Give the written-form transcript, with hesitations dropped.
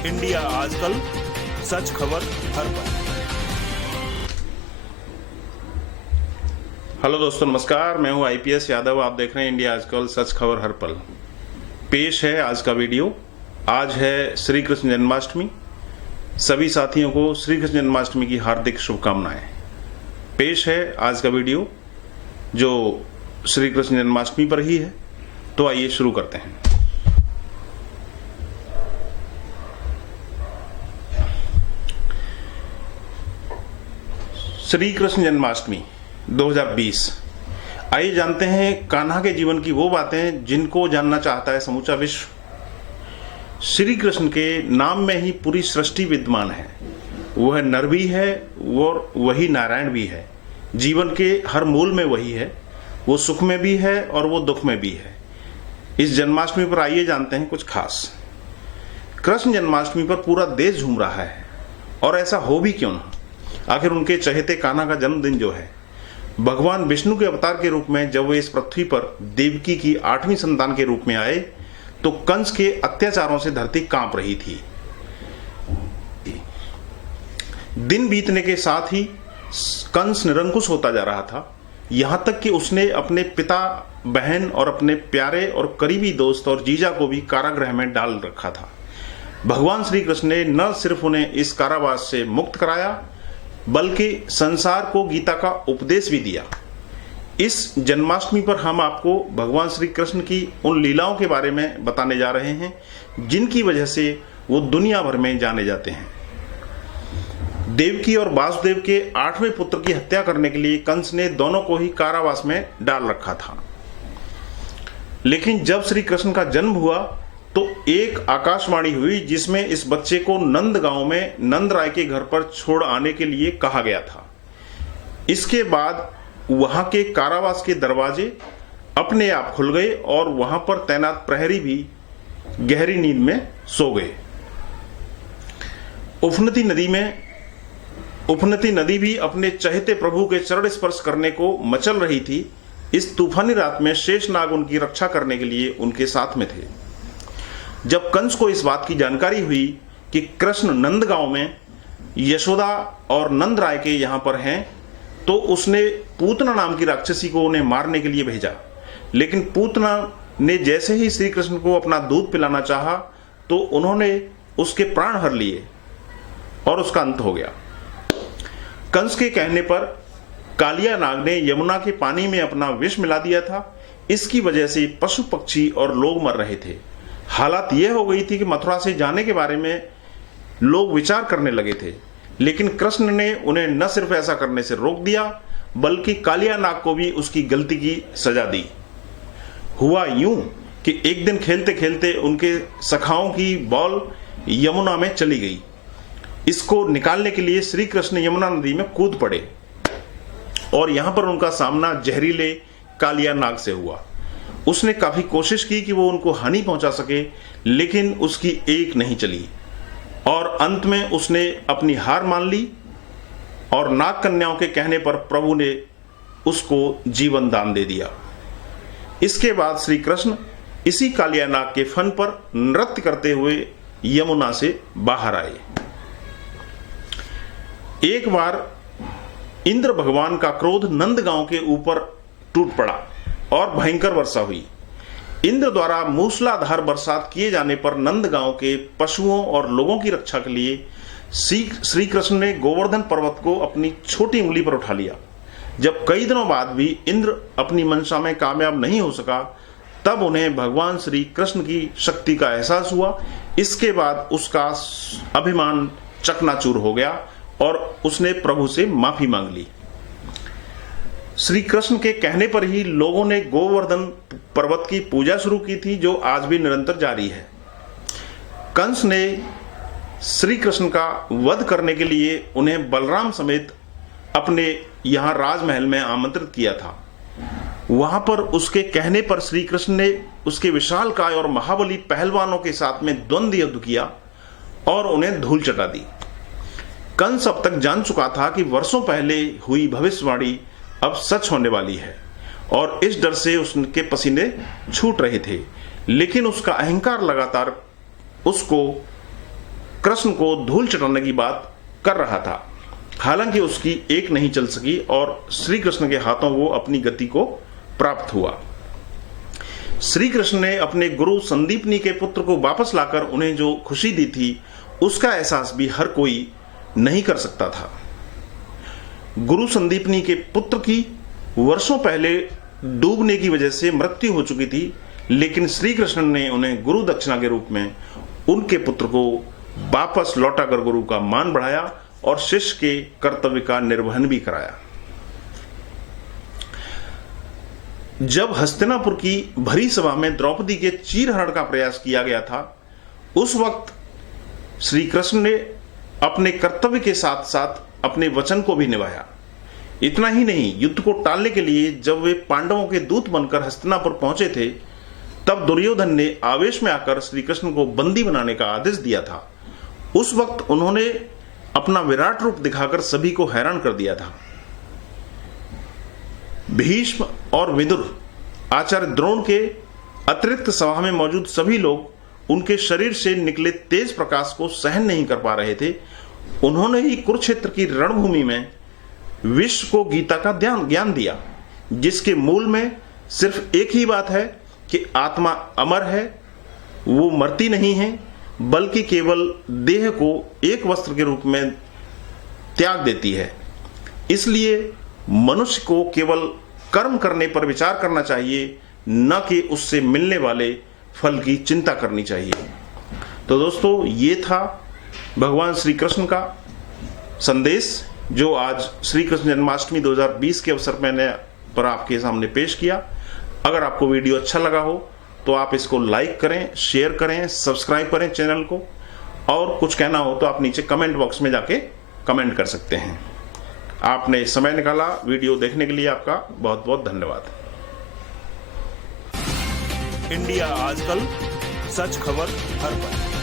India आजकल, सच खबर हर पल। हेलो दोस्तों, नमस्कार। मैं हूं आईपीएस यादव। आप देख रहे हैं इंडिया आजकल, सच खबर हर पल। पेश है आज का वीडियो। आज है श्री कृष्ण जन्माष्टमी। सभी साथियों को श्री कृष्ण जन्माष्टमी की हार्दिक शुभकामनाएं। पेश है आज का वीडियो जो श्री कृष्ण जन्माष्टमी पर ही है। तो आइए शुरू करते हैं। श्री कृष्ण जन्माष्टमी 2020। आइए जानते हैं कान्हा के जीवन की वो बातें जिनको जानना चाहता है समूचा विश्व। श्री कृष्ण के नाम में ही पूरी सृष्टि विद्यमान है। वह नर भी है और वही नारायण भी है। जीवन के हर मूल में वही है। वो सुख में भी है और वो दुख में भी है। इस जन्माष्टमी पर आइए जानते हैं कुछ खास। कृष्ण जन्माष्टमी पर पूरा देश झूम रहा है, और ऐसा हो भी क्यों ना। आखिर उनके चहेते कान्हा का जन्मदिन जो है, भगवान विष्णु के अवतार के रूप में जब वे इस पृथ्वी पर देवकी की 8वीं संतान के रूप में आए तो कंस के अत्याचारों से धरती कांप रही थी। दिन बीतने के साथ ही कंस निरंकुश होता जा रहा था, यहां तक कि उसने अपने पिता, बहन और अपने प्यारे और करीबी दोस्त और जीजा को भी कारागृह में डाल रखा था। भगवान श्री कृष्ण ने न सिर्फ उन्हें इस कारावास से मुक्त कराया, बल्कि संसार को गीता का उपदेश भी दिया। इस जन्माष्टमी पर हम आपको भगवान श्री कृष्ण की उन लीलाओं के बारे में बताने जा रहे हैं जिनकी वजह से वो दुनिया भर में जाने जाते हैं। देवकी और वासुदेव के 8वें पुत्र की हत्या करने के लिए कंस ने दोनों को ही कारावास में डाल रखा था। लेकिन जब श्री कृष्ण का जन्म हुआ तो एक आकाशवाणी हुई जिसमें इस बच्चे को नंद गांव में नंद राय के घर पर छोड़ आने के लिए कहा गया था। इसके बाद वहां के कारावास के दरवाजे अपने आप खुल गए और वहां पर तैनात प्रहरी भी गहरी नींद में सो गए। उफनती नदी भी अपने चहेते प्रभु के चरण स्पर्श करने को मचल रही थी। इस तूफानी रात में शेषनाग उनकी रक्षा करने के लिए उनके साथ में थे। जब कंस को इस बात की जानकारी हुई कि कृष्ण नंदगांव में यशोदा और नंद राय के यहां पर हैं, तो उसने पूतना नाम की राक्षसी को उन्हें मारने के लिए भेजा। लेकिन पूतना ने जैसे ही श्री कृष्ण को अपना दूध पिलाना चाहा तो उन्होंने उसके प्राण हर लिए और उसका अंत हो गया। कंस के कहने पर कालिया नाग ने यमुना के पानी में अपना विष मिला दिया था। इसकी वजह से पशु पक्षी और लोग मर रहे थे। हालात यह हो गई थी कि मथुरा से जाने के बारे में लोग विचार करने लगे थे, लेकिन कृष्ण ने उन्हें न सिर्फ ऐसा करने से रोक दिया, बल्कि कालिया नाग को भी उसकी गलती की सजा दी। हुआ यूं कि एक दिन खेलते खेलते उनके सखाओं की बॉल यमुना में चली गई। इसको निकालने के लिए श्री कृष्ण यमुना नदी में कूद पड़े और यहां पर उनका सामना जहरीले कालिया नाग से हुआ। उसने काफी कोशिश की कि वो उनको हानि पहुंचा सके, लेकिन उसकी एक नहीं चली और अंत में उसने अपनी हार मान ली और नाग कन्याओं के कहने पर प्रभु ने उसको जीवन दान दे दिया। इसके बाद श्री कृष्ण इसी कालिया नाग के फन पर नृत्य करते हुए यमुना से बाहर आए। एक बार इंद्र भगवान का क्रोध नंदगांव के ऊपर टूट पड़ा और भयंकर वर्षा हुई। इंद्र द्वारा मूसलाधार बरसात किए जाने पर नंदगांव के पशुओं और लोगों की रक्षा के लिए श्री कृष्ण ने गोवर्धन पर्वत को अपनी छोटी उंगली पर उठा लिया। जब कई दिनों बाद भी इंद्र अपनी मंशा में कामयाब नहीं हो सका, तब उन्हें भगवान श्री कृष्ण की शक्ति का एहसास हुआ। इसके बाद उसका अभिमान चकनाचूर हो गया और उसने प्रभु से माफी मांग ली। श्री कृष्ण के कहने पर ही लोगों ने गोवर्धन पर्वत की पूजा शुरू की थी, जो आज भी निरंतर जारी है। कंस ने श्री कृष्ण का वध करने के लिए उन्हें बलराम समेत अपने यहां राजमहल में आमंत्रित किया था। वहां पर उसके कहने पर श्री कृष्ण ने उसके विशालकाय और महाबली पहलवानों के साथ में द्वंद्व युद्ध किया और उन्हें धूल चटा दी। कंस अब तक जान चुका था कि वर्षों पहले हुई भविष्यवाणी अब सच होने वाली है और इस डर से उसके पसीने छूट रहे थे। लेकिन उसका अहंकार लगातार उसको कृष्ण को धूल चटाने की बात कर रहा था। हालांकि उसकी एक नहीं चल सकी और श्री कृष्ण के हाथों वो अपनी गति को प्राप्त हुआ। श्री कृष्ण ने अपने गुरु संदीपनी के पुत्र को वापस लाकर उन्हें जो खुशी दी थी, उसका एहसास भी हर कोई नहीं कर सकता था। गुरु संदीपनी के पुत्र की वर्षों पहले डूबने की वजह से मृत्यु हो चुकी थी, लेकिन श्री कृष्ण ने उन्हें गुरु दक्षिणा के रूप में उनके पुत्र को वापस लौटाकर गुरु का मान बढ़ाया और शिष्य के कर्तव्य का निर्वहन भी कराया। जब हस्तिनापुर की भरी सभा में द्रौपदी के चीरहरण का प्रयास किया गया था, उस वक्त श्री कृष्ण ने अपने कर्तव्य के साथ साथ अपने वचन को भी निभाया। इतना ही नहीं, युद्ध को टालने के लिए जब वे पांडवों के दूत बनकर हस्तिनापुर पहुंचे थे, तब दुर्योधन ने आवेश में आकर श्री कृष्ण को बंदी बनाने का आदेश दिया था। उस वक्त उन्होंने अपना विराट रूप दिखाकर सभी को हैरान कर दिया था। भीष्म और विदुर, आचार्य द्रोण के अतिरिक्त सभा में मौजूद सभी लोग उनके शरीर से निकले तेज प्रकाश को सहन नहीं कर पा रहे थे। उन्होंने ही कुरुक्षेत्र की रणभूमि में विश्व को गीता का ज्ञान दिया, जिसके मूल में सिर्फ एक ही बात है कि आत्मा अमर है, वो मरती नहीं है, बल्कि केवल देह को एक वस्त्र के रूप में त्याग देती है। इसलिए मनुष्य को केवल कर्म करने पर विचार करना चाहिए, न कि उससे मिलने वाले फल की चिंता करनी चाहिए। तो दोस्तों, ये था भगवान श्री कृष्ण का संदेश, जो आज श्री कृष्ण जन्माष्टमी 2020 के अवसर मैंने पर आपके सामने पेश किया। अगर आपको वीडियो अच्छा लगा हो तो आप इसको लाइक करें, शेयर करें, सब्सक्राइब करें चैनल को, और कुछ कहना हो तो आप नीचे कमेंट बॉक्स में जाके कमेंट कर सकते हैं। आपने समय निकाला वीडियो देखने के लिए, आपका बहुत बहुत धन्यवाद। इंडिया आजकल, सच खबर हर पल।